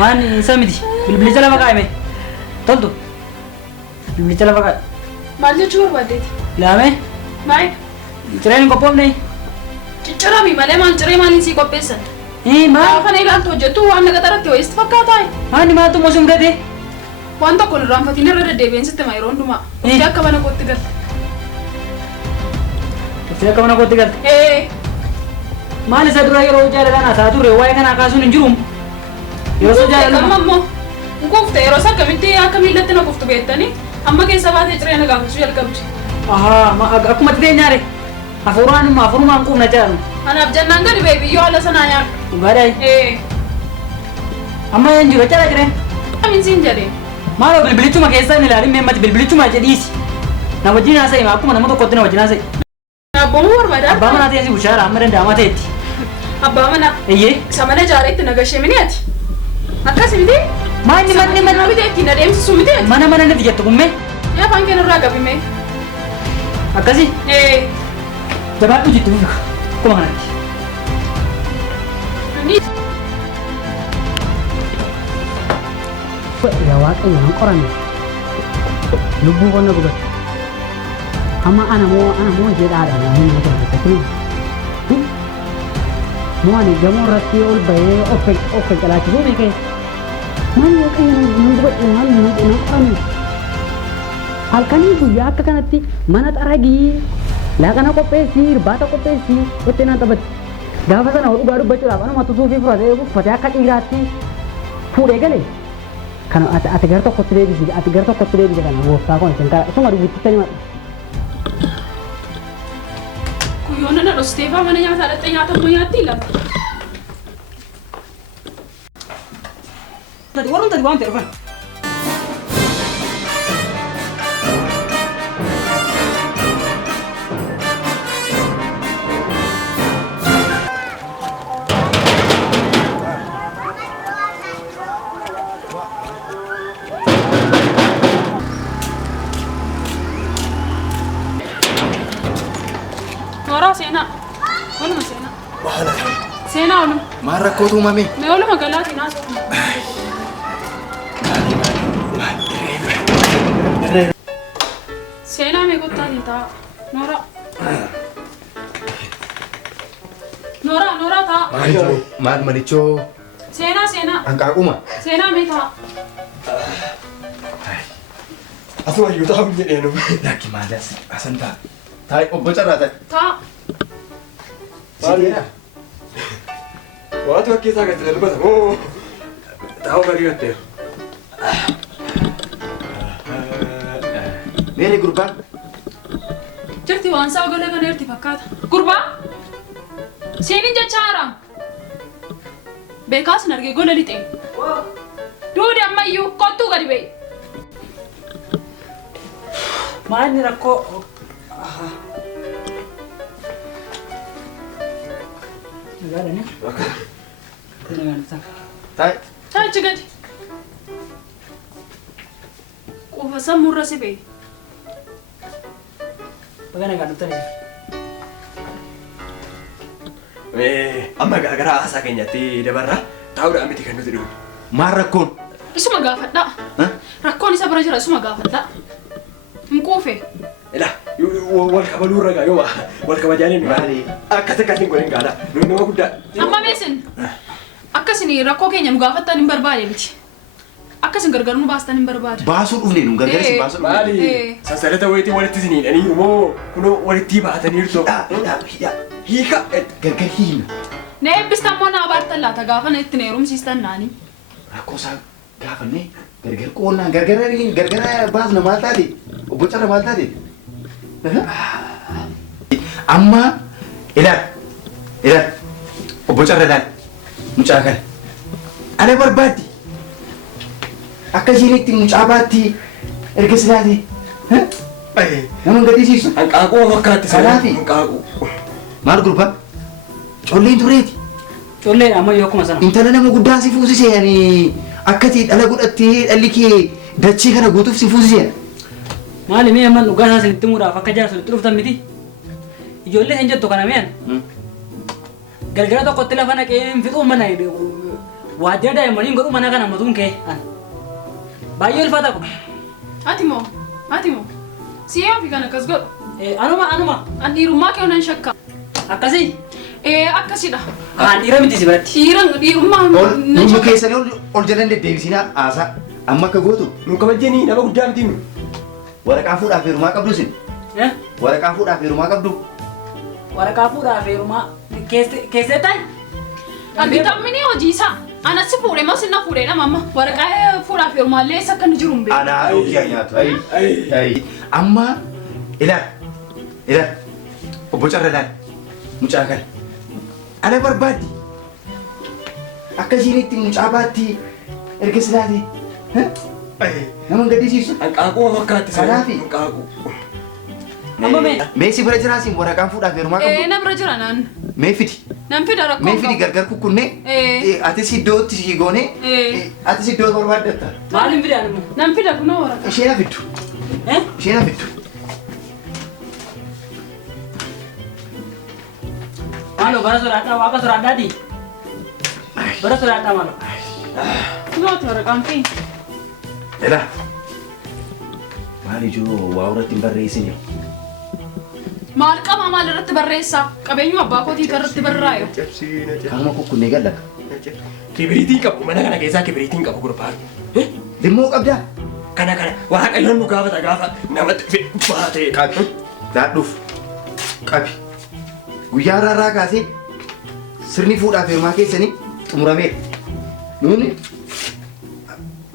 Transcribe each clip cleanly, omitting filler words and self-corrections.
Maani samiti bilbili jala baqaame toltu bilbili jala baqa maal jechuu barbaadeeti? laame Maal? cireen qophoofne Ciccirami malee maal ciree maaliin sii qopheessan? maal Gaafa ilaaltu hojjettu waan naga xaratti wayisti fakkaataa? maani maatu mosum gade Waan tokko irraan fatiin irra deddeebiin sitti yeroo hundumaa. Ufti akka mana kootti galte. ufti akka mana kootti galte maal isa dura yeroo jaaladhaan hasaa turre waa'ee kanaa kaasuun hin jiru yeroo isa jaaladhaan ammoo gufte yeroo isa akkamitti akka miillatti na guftu beektanii amma keessa baatee ciree na gaafachuu jalqabdi. akkuma itti nyaare afurumaan quufna jaaladhu. Anaaf jennaan gadi bee biyyoo haala sanaa nyaadhu. Dhugaadhaa amma hin jiru jala jireen. Amin siin jedhee. Maaloo bilbilichuma keessaa hin ilaalin meemmati bilbilichuma jedhiisi. Na wajjin haasa'e akkuma nama tokkotti na wajjin haasa'e. Abboomuu barbaada. Abbaa manaa ta'e si bushaara amma danda'amaa ta'etti. Abbaa manaa. Iyyee. Isa mana jaareetti nagashee miniati. Akkasi miti. Manni miti ittiin adeemsisu miti. mana natti jettu kummee. Yaa afaan keenya irraa qabime. Akkasi. Jabaadhu jettu akkuma kanatti. Ya waaqayyo nan qorame lubbuu qonna gubate amma ana moo jedhaadha namni na jaalate kun moo ani gamoo irratti ol bahee of calaachisuu beekee maal waaqayyo nan gubadhe maal nan qorame halkanii guyyaa akka kanatti mana xaragii laaqana qopheessii irbaata qopheessii itti naan taphatti gaafa sana dhugaa dubbachuudhaaf anumatu suufii fudhatee uffatee akka dhiiraatti fuudhee galee. Kan ati gara tokkotti deebisi kana gooftaa kun isin karaa suma dubbitanii mata. Kuyyoon na dhostee mana nyaataa dhattee nyaata ammayyaatti ilaala. Warreen tadi waan ta'e dhufan. Seenaa. Oluma seenaa. Bahala. Seenaa oluma. Maal rakkootu uumame? Mee oluma galaatiin haasa'u. Seenaa mee kottaatiin ta'a. Nooraa ta'a. Maal manichoo? Seenaa. Hanqaaquma? Seenaa mee ta'a. Asuma iyyuu taa'u jedheenu. Lakki maalas asan ta'a. Taa'e obbo Carraa ta'e. Ta'a. Maaliidha? Waatu akka isaa gadi darbata moo taa'u gadi gatteera. Meeri gurbaan? Jirti waan sa'a golee kan eerti fakkaata. Gurbaa? Seeniin jecha haaraam. Beekaas hin argee gola lixee. Duudi ammayyuu kottuu gadi ba'e. Maalni rakkoo? Nagaadha ni? Taa'e. Taachi gadi. Quufa sammuurra si ba'e. Baga nagaadha tani. Amma gara haasaa keenyatti dabarra taa'uudhaan miti kan nuti dhufu. Maal rakkoon? Isuma gaafadhaa. Rakkoon isa bira jira isuma gaafadhaa. Hin quufe. Ila wal kabaluu irra gaa yoo wal kabajanii maali? Akkas akkasiin godhin gaadha. Nama guddaa. Amma meesin akkasin rakkoo keenya nu gaafattan hin barbaade miti. Akkasin gargar nu baastan hin barbaade. Baasuu dhufne nu gargaaris baasuu dhufne. Maali? Sansalata wayitii walitti siniidhanii moo kunoo walitti baataniirtu. Hiika gargar hiina. Na eebbistan moo na abaartan laata gaafa na itti na heerumsiistan naani. Rakkoo isaa gaafanne gargar qoonnaan gargara baasna maal taate? Obbo Carraa maal taate? Amma ilaal obbo Carraa ilaal mucaa kana ana barbaaddi akka isheen itti mucaa baatti erga silaate nama hin gadhiisiisu. Hanqaaquu fakkaatti sanaafi. Hanqaaquu. Maal gurbaa? Colleen tureeti. Colleen ammayyuu akkuma sana. Intala nama guddaa si fuusisee ani akkati dhala godhattee dhalli kee dachee kana guutuuf si fuusisee. Maali mee amman dhugaa isaa isinitti muudhaaf akka jaarsolitti dhuftan miti? Ijoollee hin jettu kana meen? Galgala tokkotti lafa naqee hin fixuun mana Waajjira daa'immanii godhu mana kana matuun kee. Baay'ee ulfaata kun. Ati moo? Siyaa fi kan akkas godhu. Anuma. An dhiirummaa kee nan shakka. Akkasii. Akkasidha. Dhiira miti si biratti. Dhiirummaa nan Nu shakka. keessanii ol jalan deddeebisinaa haasaa amma akka gootu Nu kabajjanii nama guddaa miti nu. waraqaa fuudhaaf heerumaa qabdu isin. Waraqaa fuudhaaf heerumaa qabdu. Waraqaa fuudhaaf heerumaa keessee taa'e. Agitammini hojii isaa. Anasi fuudhee moo sinna fuudhee nama amma waraqaa fuudhaaf heerumaallee eessa akka inni jiru hin beeku. Anaa yookiin nyaatu. Amma ilaal. Obbo Carra ilaal. Mucaa kana. Ana barbaaddi. Akka isheen itti mucaa baatti erga silaate. Nama gaddisiisu. Hanqaaquu fakkaatti Kanaafi. hanqaaquu. Amma mee. Mee si bira jiraasiin waraqaan fuudhaaf heerumaa qabdu. Na bira jira naan. Mee fidi. Nan fida rakkoo Mee fidi gargar kukkunnee. Atis iddootti si goonee. Atis iddoo barbaaddatta. Maaliin fidaan immoo? Nan fida kunoo waraqaa. Isheen hafiddu. Isheen hafiddu. Maaloo bara sodaadhaa waaqa sodaadhaati. Bara sodaadhaa maaloo. Kunoo waraqaan keenya. Ela. Maali ijoo waa irratti hin barreessine. Maal qaba maal irratti barreessaa? Qabeenyuma abbaa kootii irratti barraa'e. Kanuma kukkunnee gallaqa. Kibiriitiin qabu mana kana keessaa kibiriitiin qabu gurbaan. Limmoo qabdaa? Kana waaqayyoon nu gaafata gaafa namatti baatee. Qabi. Daadhuuf. Qabi. Guyyaa irraa kaasee sirni fuudhaaf heerumaa keessanii xumurameera. Nuuni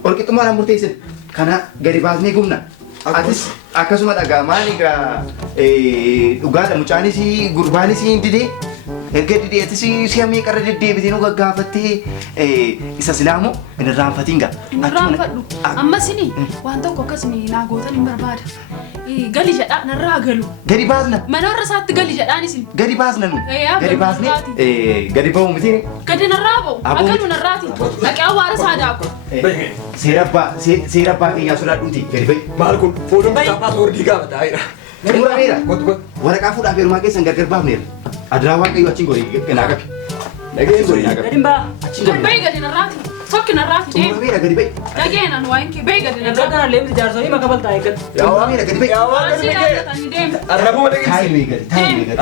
ol qixxummaadhaan murteessin. Kana gadi baasnee gumna. Atis akkasuma dhagaa maali egaa dhugaadha mucaanis gurbaanis hin didee erga dideetis si'a meeqarra deddeebitee nu gaggaafattee isa silaamoo hin irraanfatiin gaa. Hin irraanfadhu. Ammasini waan tokko akkasini naa gootan hin barbaada. Gali jedhaa narraa galu. Gadi baasna. Mana warra isaatti gali jedhaanis. Gadi baasna nu. Gadi baasnee gadi ba'u miti. Gadi narraa ba'u. Agalu narraati. Dhaqee awwaara isaa daaku. Seera abbaa keenyaa sodaadhuuti gadi ba'i. Maal kun fuudhuun bitaa paaswoordii gaafata. Xumurameera. Waraqaa fuudhaaf heerumaa keessan gargar baafneera. Adiraa waaqayyo achiin gorii naa qabi. Achiin gorii naa qabi. Gadi hin baa. Gadi ba'i gadi narraati. Tokki narraati deemu. Xumurameera gadi ba'i. Dhageenan waan kee ba'i gadi Egaa narraati. kana leemti jaarsolii maka baltaa eeggatu. Xumurameera gadi ba'i. Waan si laallatanii deemu. Arrabuu waliin Taayi nuyi gadi. Taayi nuyi gadi.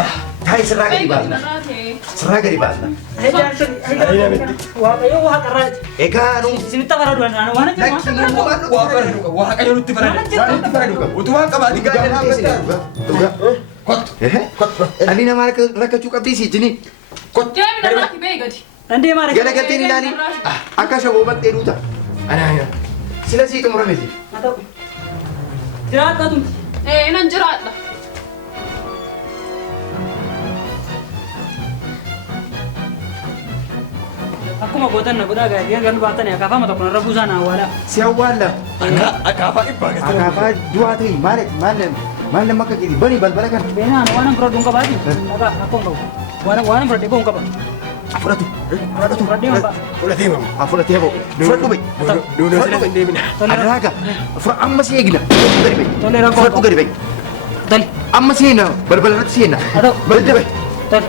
Taayi sirraa Ba'i gadi gadi baasna. narraati. Sirraa gadi baasna. Waaqayyo waa qarraati. Egaa nu Isinitti faradu waan waan lakki nu waaqayyo nutti faradu. Utubaan qabaati gaa'ela. Kottu. Dhalli namaa rakkachuu qabdii si jini. Deemi narraati ba'i gadi. Dandee maal Gala galteen ilaali. Akka shagoo battee duuta. Sila sii xumurameti. haa ta'u. Jiraadhaa tumti. Nan jiraadha. Akkuma gootan na godhaa gaariin garuu baatanii akaafama tokko narra buusaa na awwaalaa. Si awwaalla. Akaafaa dhibbaa keessatti. Akaafaa du'aa ta'e maal nama akka gidi bani balbala kana. Beenaan waan fudhadhu hin qabaati. Dhagaa akkuma qabu. Waan fudhadhee bahu hin qaba. Fudhatu. Fudhadhee hin ba'a. Fudhatee mamu. Fudhatee bahu. Fudhadhu bai. Nuunoo sila hin deemina. Adraaga. Amma si eegna. Gadi bai. Tole rakkoo. Fudhadhu gadi bai. Tole. Amma seena balbala irratti seena. Haa ta'u. Badda bai. Tole.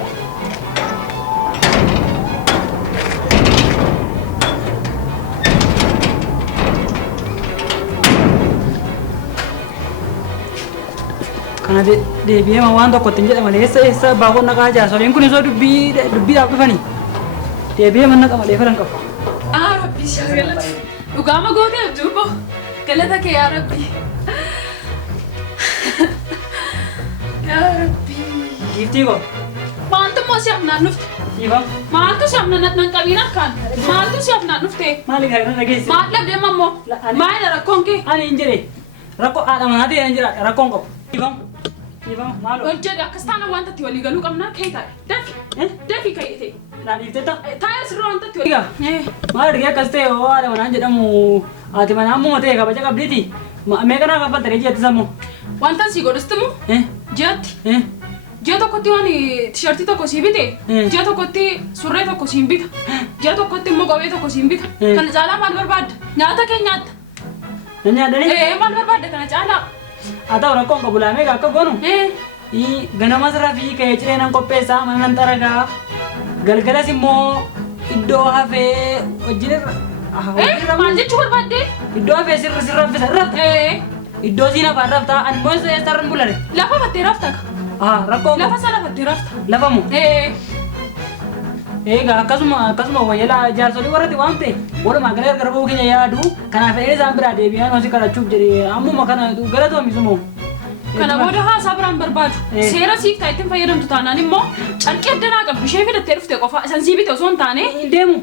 Kana deebi'ee waan tokko ittiin jedha malee eessa baafoo naqaa jaarsoliin kun isoo dubbiidhaaf dhufanii deebi'ee man naqa malee filan qabu. Rabbi ishee galata. Dhugaama gooteef duuba galata kee yaa Rabbi. Yaa Rabbi. Giiftii koo. Maaltu immoo si afnaan dhufte? Dhiifam. Maaltu si afnaan nan qabiin akkaan? Maaltu si afnaan dhufte? Maali gaariin dhageessi? Maal dhabdee mammoo? Maali rakkoon kee? Ani hin jedhe rakkoo haadha manaa ta'e hin jiraadha rakkoon qabu. Dhiifam. Dhiifam maaloo. Wal jedhe akkas taana wanta itti walii galuu qabnaa kee taa'e. Dafi. Dafi ka'ee ta'e. Naa dhiiftetta. Taa'ee sirraa wanta itti walii Egaa maal argee akkas ta'e hoo haadha manaan jedhamu haati manaa ammuma ta'e kabaja qabdiiti. Meeqa naa kaffaltanii jeetti sammoo? Wanta si godhustimu ji'atti. Ji'a tokkotti waan tishartii tokko sii bite, ji'a tokkotti surree tokko siin bita, ji'a tokkotti immoo kophee tokko siin bita. Kana caalaa maal barbaadda? Nyaata kee nyaatta. Na nyaadhanii? Maal barbaadda kana caalaa? Haa ta'u rakkoon qabu laamee akka goonu. Ganama sirraa fi ka'ee ciree nan qopheessaa mana nan xaragaa. Galgalas immoo iddoo hafee wajjin Maal jechuu barbaadde? iddoo hafee sirra rafta iddoo siina faan rafta ani moo sarran bulare Lafa fattee rafta ka? rakkoo Lafa sana fattee rafta. lafa moo egaa akkasuma wayyala jaarsolii warratti waan ta'e walumaa galee gara ba'uu keenya yaadu kanaaf isaan biraa deebi'an hojii kadhachuuf jedhee ammuma kana gara toomisumoo Kana booda haasaa biraan barbaadu. Seera siif ta'a ittiin fayyadamtu taanaan immoo carqii addanaa qabdu ishee fidattee dhufte qofa san sii bite osoo hin taane deemu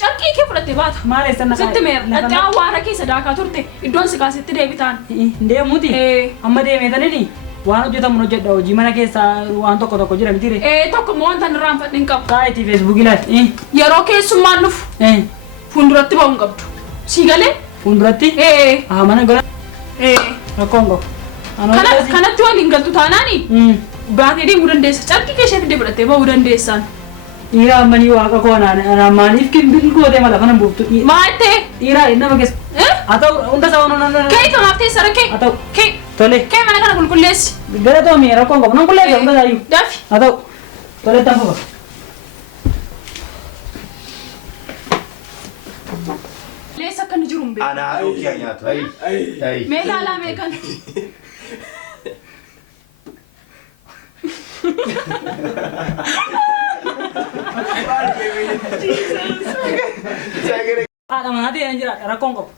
carqii kee fudhattee baata. maaleessan Sitti meera dhattee awwaara keessa daakaa turte iddoon si kaasetti deebitaan. deemuuti amma deemeetanii waan hojjetamu hojjedha hojii mana keessaa waan tokko jira mitiire Tokko immoo wanta irraa hin fadhin qabu. saayitii feesbuukii laati Yeroo keessummaan dhufu fuulduratti ba'uu hin qabdu. Sii galee? fuulduratti mana gola rakkoon qabu Kanatti waliin galtu taanaani baatee deemuu dandeessa. Carqii kee ishee fidee fudhattee ba'uu dandeessaan. dhiiraa ammanii waaqa koo naan maaliif bilgootee mala fanan buuftu Maal ta'e? dhiiraa nama keessa haa ta'u hunda isaa waan Kee kamaaf teessa rakkee? haa ta'u Kee tole kee mana kana qulqulleessi. gara toomii rakkoon qabu nan qulleessa hunda isaayyuu Daafi. haa ta'u tole itti fufa Leessa akka inni jiru hin beeku. Anaa dhugee nyaatu. Mee ilaalaa mee kan. haadha manaa ta'e jira rakkoon qabu